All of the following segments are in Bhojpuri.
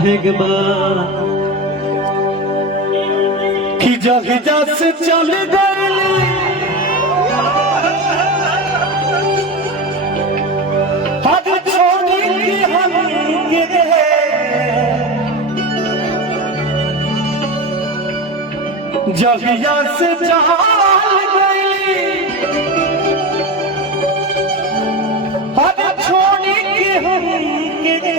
कहे के बाद कि जहिजा से चल गई हद छोड़ी की हम गिरे जहिया से चल गई हद छोड़ी की हम गिरे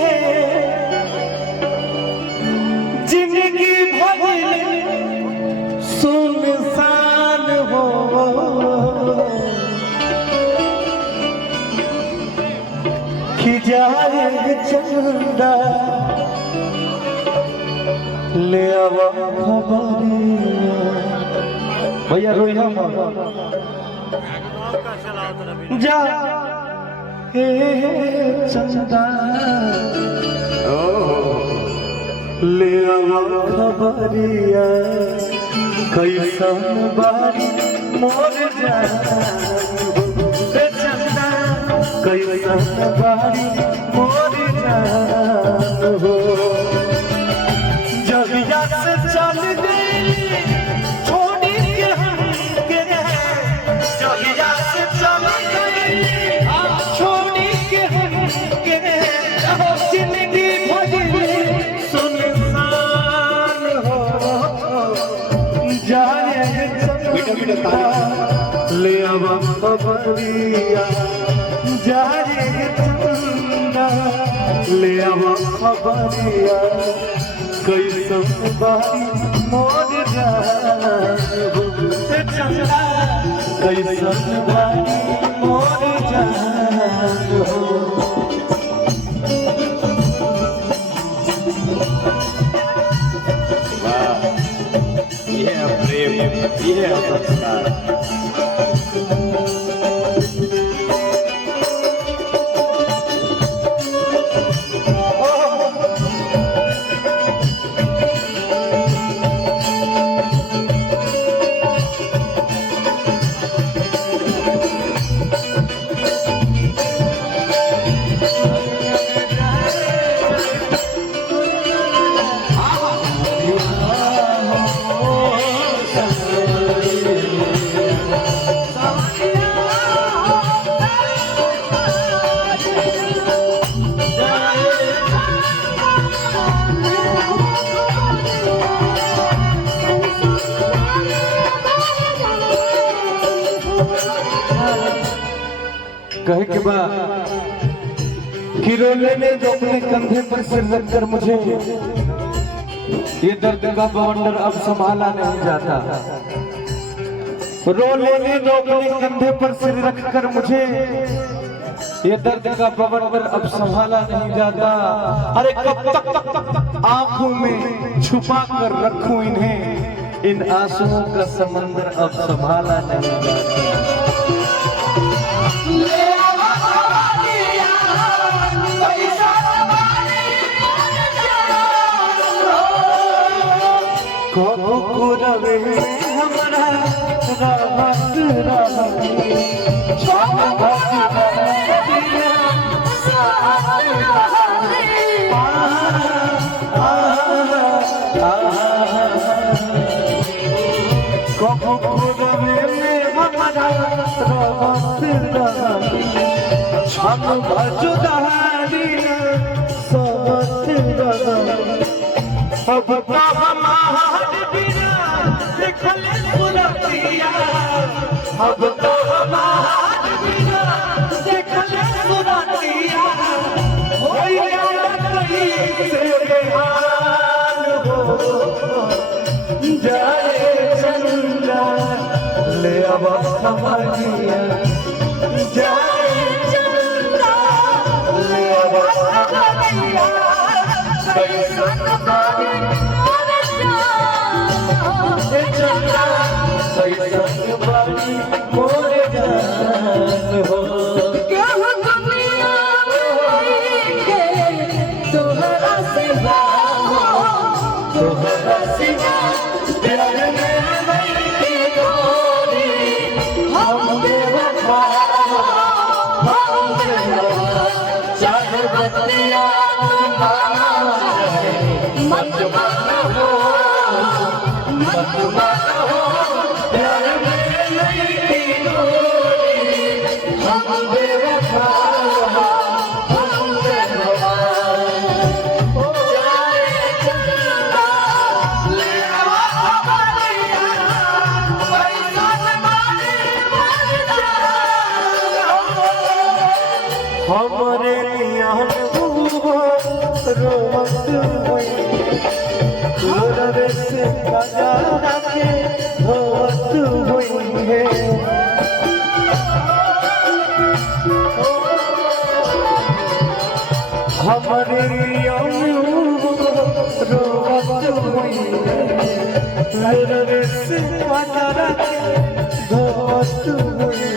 जिंदगी भर सुनसान हो कि जाए चंदा ले आवा खबरिया भैया रोइया जा हे चंदा ले आवा खबरिया कैसन बारी मोर जान चंदा कैसन बारी मोर जान हो जहिया से चल गई छोड़ी के हम गिरे जहिया से चल गई छोड़ी के हम गिरे जिंदगी भरी सुनसान हो जाए ले आवा खबरिया जाए चंदा ले आवा खबरिया कैसन बारी मोर जान चंदा कैसन बारी मोर जान हो प्रेम ये संस्कार कहे के बाद कि रोले ने जो अपने कंधे पर सिर रखकर मुझे ये दर्द का बवंडर अब संभाला नहीं जाता रोले ने जो अपने कंधे पर सिर रखकर मुझे ये दर्द का बवंडर अब संभाला नहीं जाता अरे कब तक आंखों में छुपा कर रखूं इन्हें इन आंसुओं का समंदर अब संभाला नहीं जाता रवे हमारा राहत राही अब अब तो हमारे बिना देखले सुरातिया होई कहीं से बेहाल हो जाए चंदा ले आवा खबरिया जाए चंदा ले आवा खबरिया कैसन बारी मोर जान चंदा कैसन बारी मोर जान हो तोहरा सिवा प्यार में नहीं गोरी हम बेवफा हम बेवफा चाहे बतिया मत मानो मत मानो प्यार में नहीं थी दूरी हम बेवफा हम बेवफा जाए चंदा ले आवा हमारिया पैसा मारे मर जा हमरे नियन रोवत हुई लोरे से बाजार के धोवत हुई है हमारे रोवत हुई लोरे से बाजार के धोवत हुई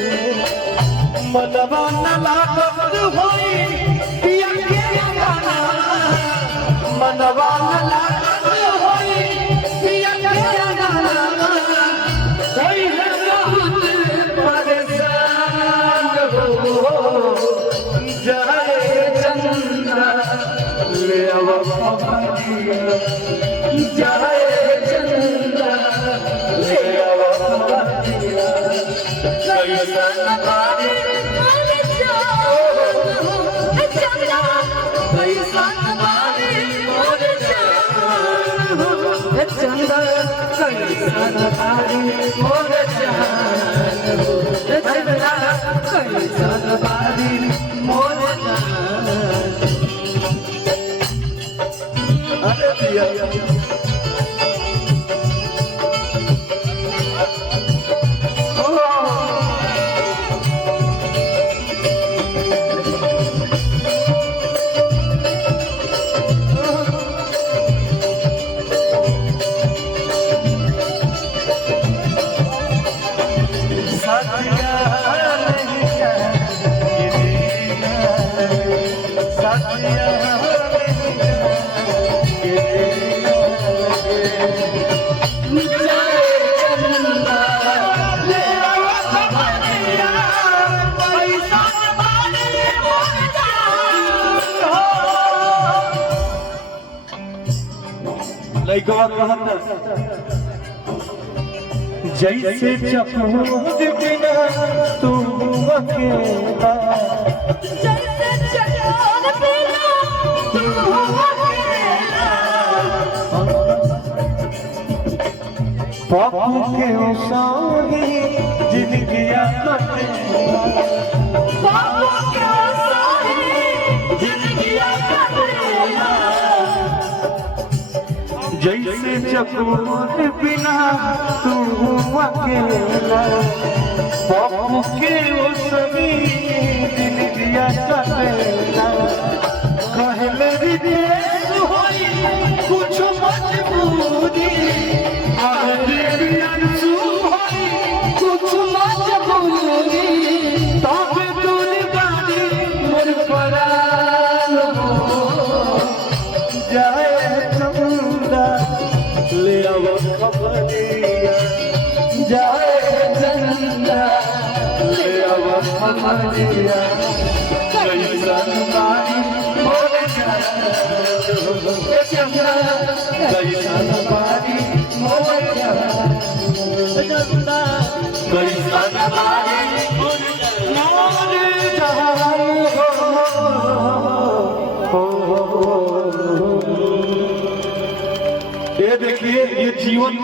मनवा न लागत हुई मनवा न लागत होई पिया के गाना कोई है बहुत परेशान हो जाए चंदा ले आवा हमारिया जाए चंदा ले आवा हमारिया कैसा नगारी चंदा कैसा चंदा कैसन बारी मोर जान चंदा कैसन बारी मोर जान अरे पिया लइकवा कहता जैसे चकोर बिना तू अकेला जैसे चकोर बिना तू अकेला पापू के साही जिंदगिया कटेला पापू के साही जिंदगिया कटेला जैसे चकोर बिना तू अकेला बापू के सभी दिल दिया कटेला कहले विदेश होई कुछ मजबूरी कहले अंशु होई कुछ मजबूरी तब दूर गाड़ी मोर परान हो जाए ले आवा हमारिया जाए चंदा ले आवा हमारिया कैसन बारी मोर जान चंदा कैसन बारी मोर जान चंदा कैसन बारी मोर जान ये देखिए ये जीवन में